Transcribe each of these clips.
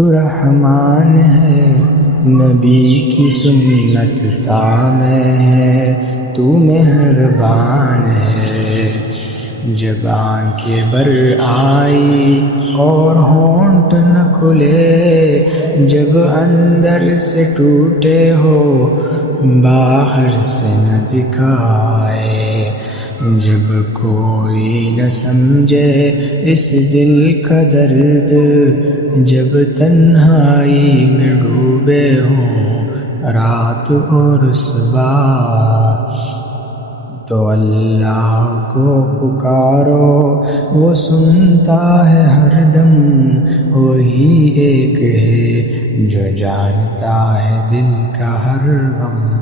تو رحمان ہے، نبی کی سنت تام ہے، تو مہربان ہے۔ جب آنکھیں بر آئی اور ہونٹ نہ کھلے، جب اندر سے ٹوٹے ہو باہر سے نہ دکھائے، جب کوئی نہ سمجھے اس دل کا درد، جب تنہائی میں ڈوبے ہوں رات اور صبح، تو اللہ کو پکارو، وہ سنتا ہے ہر دم، وہی ایک ہے جو جانتا ہے دل کا ہر غم۔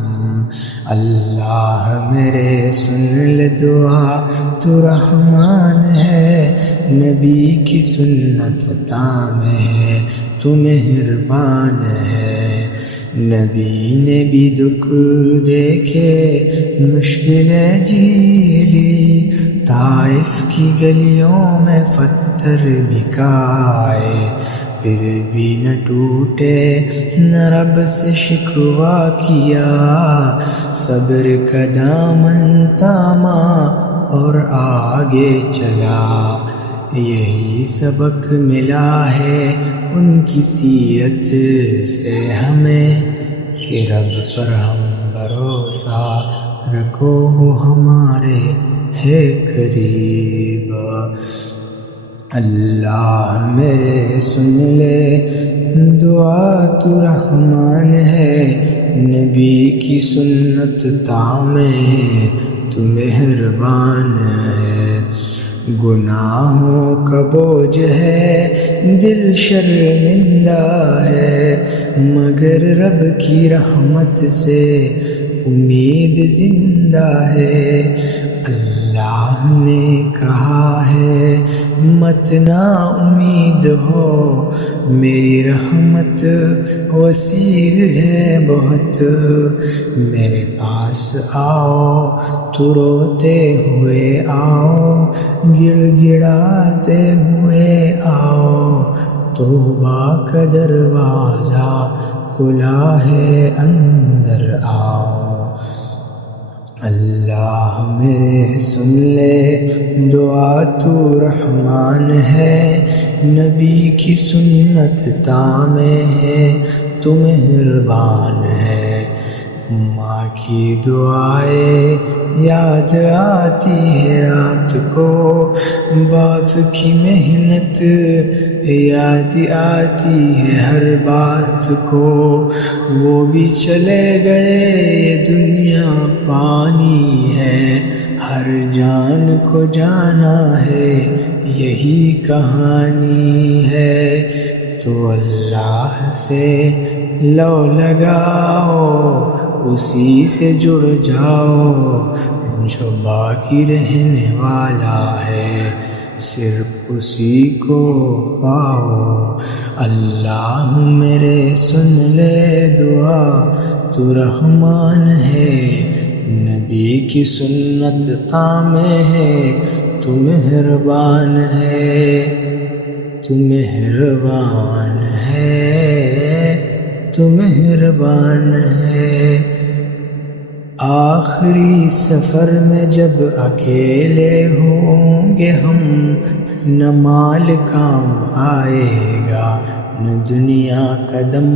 اللہ میرے سن لے دعا، تو رحمان ہے، نبی کی سنت تام ہے، تو مہربان ہے۔ نبی نے بھی دکھ دیکھے، مشکلیں جھیلی، طائف کی گلیوں میں پتھر بھی کھائے، پھر بھی نہ ٹوٹے، نہ رب سے شکوہ کیا، صبر کا دامن تھاما اور آگے چلا۔ یہی سبق ملا ہے ان کی سیرت سے ہمیں، کہ رب پر ہم بھروسہ رکھو، وہ ہمارے ہے قریب۔ اللہ میرے سن لے دعا، تو رحمان ہے، نبی کی سنت تام ہے، تو مہربان ہے۔ گناہوں کا بوجھ ہے، دل شرمندہ ہے، مگر رب کی رحمت سے امید زندہ ہے۔ اللہ نے کہا ہے مت نا امید ہو، میری رحمت وسیع ہے بہت، میرے پاس آؤ تو روتے ہوئے آؤ، گڑ گڑاتے ہوئے آؤ، توبہ کا دروازہ کھلا ہے، اندر آؤ۔ اللہ میرے سن لے دعا، تو رحمان ہے، نبی کی سنت تام ہے، تو مہربان ہے۔ ماں کی دعائیں یاد آتی ہے رات کو، باپ کی محنت یاد آتی ہے ہر بات کو، وہ بھی چلے گئے، یہ دنیا پانی ہے، ہر جان کو جانا ہے، یہی کہانی ہے۔ تو اللہ سے لو لگاؤ، اسی سے جڑ جاؤ، جو باقی رہنے والا ہے صرف اسی کو پاؤ۔ اللہ میرے سن لے دعا، تو رحمان ہے، نبی کی سنت تام ہے، تو مہربان ہے، تو مہربان ہے، تو مہربان ہے۔ آخری سفر میں جب اکیلے ہوں گے ہم، نہ مال کام آئے گا، نہ دنیا کا دم،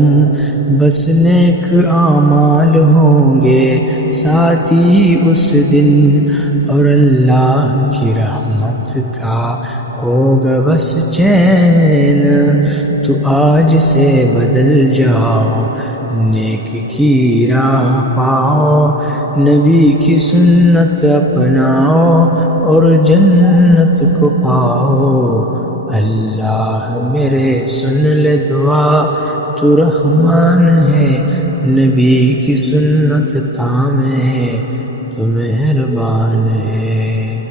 بس نیک اعمال ہوں گے ساتھی اس دن، اور اللہ کی رحمت کا ہوگا بس چین۔ تو آج سے بدل جاؤ، نیک کی راہ پاؤ، نبی کی سنت اپناؤ، اور جنت کو پاؤ۔ اللہ میرے سن لے دعا، تو رحمان ہے، نبی کی سنت تام ہے، تو مہربان ہے،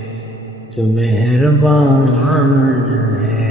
تو مہربان ہے۔